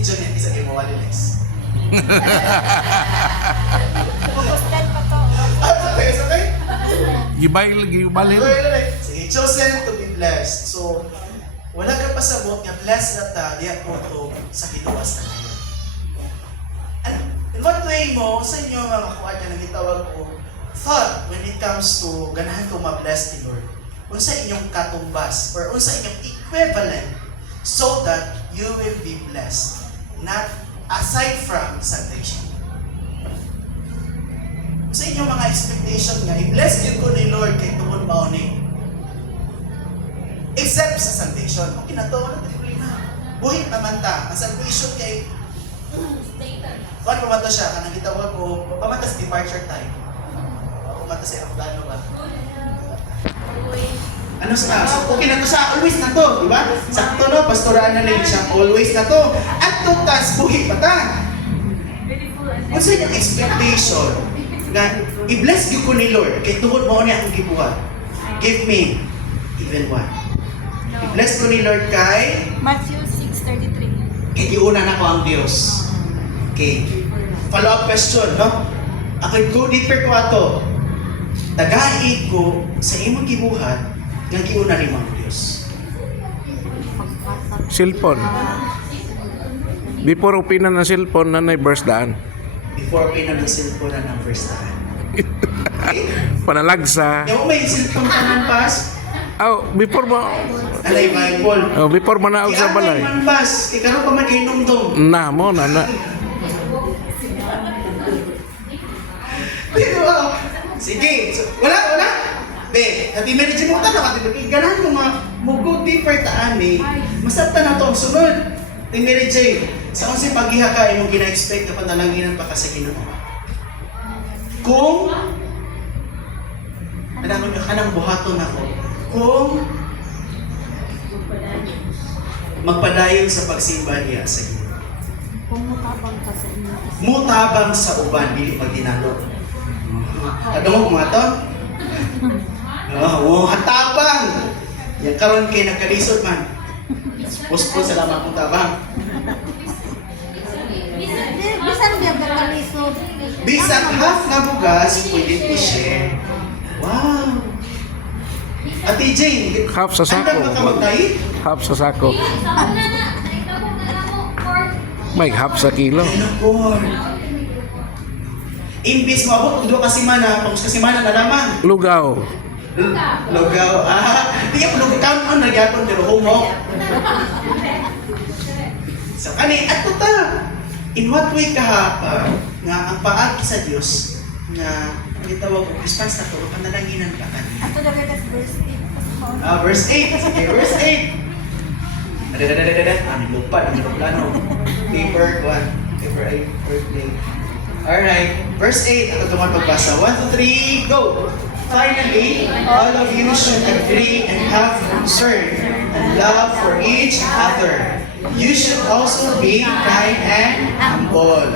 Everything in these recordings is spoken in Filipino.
si Junet, isa kayo mawali next. Bukostan pa to. Okay? Gibalin. Sige, chosen to be blessed. So, wala ka pasabot nga blessed na ta, diya po to sa giluwas na kayo. And in what way mo, sa inyo mga kuha na nagitawag ko, thought when it comes to ganahan ko ma-bless ni Lord, unsa inyong katumbas, or unsa inyong equivalent so that you will be blessed, not aside from salvation. Sa inyong mga expectation nga, i-bless yun ko ni Lord kay tungkol mauni. Except sa salvation. Okay na to, ano problema? Buhit naman ta. Ang salvation kay kung ano pamata siya, kanang gitawag ko, pamata sa departure time. Pamata sa irang plano ba? Ano sa okay na to sa always na to, di ba? Sakto no, pastoraan na lang siya, always na to. At to tas, buhit pa ta. Kung sa inyong expectation, nga, i-bless you ko ni Lord, kay tuhod mo niya ang gibuhat. Give me even one. I-bless ko ni Lord kay Matthew 6:33. kay iuna na ko ang Diyos. Okay. Follow-up question, no? Ako'y go deeper ko ato. Tagaid ko sa imong gibuhat nga giuna ni ang Diyos. Cellphone. Before opinan ng cellphone na verse daan. Before pinag ng cellphone na ng first time. Okay? Panalagsa. Yung may cellphone ka ng pass, Before mo alay Bible. before manaog sa balay. Man pass, ikaw pa man kainom dong. Na mo na. Pero, sige. So, wala. Be, happy marriage mo ta na kasi ganahan mo mugo deeper taan eh. Masabta na to ang sunod. Happy marriage sa kasi paghiha ka imong gina-expect na panalanginan pa ka sa Ginoo. Kung alam mo kanang buhaton ako. Kung magpadayon sa pagsimba niya sa Ginoo. Kung mutabang ka sa inyo. Mutabang sa uban dili pagdinalo. Ano mo mga to? Hatabang. Yang karon kay nagkalisod man. Puspos salamat kung tabang. Bisan biya ka kalisod. Bisag half na bugas pwede i-share. Wow. Ate Jane, Half sa sako. andang ka magdahi? Half sa sako. May half sa kilo. Lord. Imbis mo abot kung doon kasimana, pag kasimana na lamang. Lugaw. Lugaw. Di ka lugaw mo, nagyapon pero homo. So, kani, ato ta. In what way ka nga ang paagi sa Diyos nga itawag ko response na to, panalanginan ka kani. Ato dagat as verse 8. Verse 8. Sige, verse 8. Ano lupa, ano plano. Paper 1. Paper 8. Birthday. Alright. Verse 8. Ako naman pagbasa. 1, 2, 3, go! Finally, all of you should agree and have concern and love for each other. You should also be kind and humble.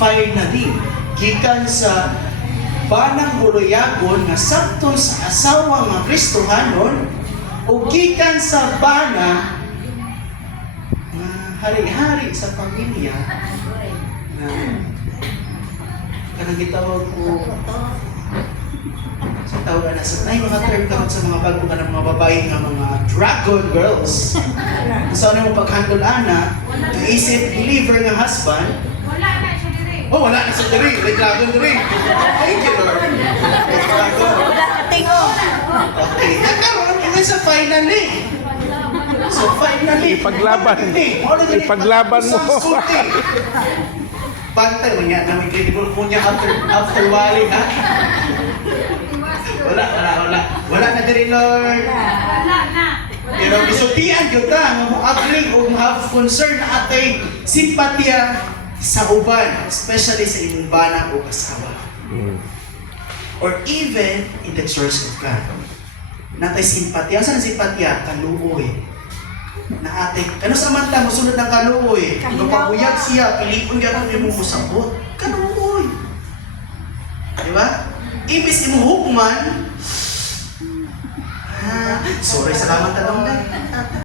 Finally, gikan sa banang buluyagon nga sakto sa asawa nga Kristohanon o gikan sa bana nga hari-hari sa pamilya na kanang gitawag ko sa tawag na sa nay mga term kamot sa mga bago ka ng mga babae nga mga dragon girls. So ano mo pag-handle ana to isip believer nga husband. Oh, wala na sa diri. May dragon diri. Thank you, Lord. Dragon. Okay. Nakaroon ina sa finally. So finally. Ipaglaban. Ipaglaban mo. Bantay mo niya na may credible po niya after wali, ha? Wala na diri, Lord. Pero bisultian yun ta, nga mo agling o have concern na atay simpatya sa uban, especially sa inyong bana o asawa. Or even in the church of God. Natay simpatya. Saan simpatya? Kaluoy. Na ate, kano sa manta mo sunod ng kaluoy? Kapaguyag siya, pilipon ka kung mo musabot. Kaluoy. Di ba? Ibis imuhukman, sorry, salamat talong na.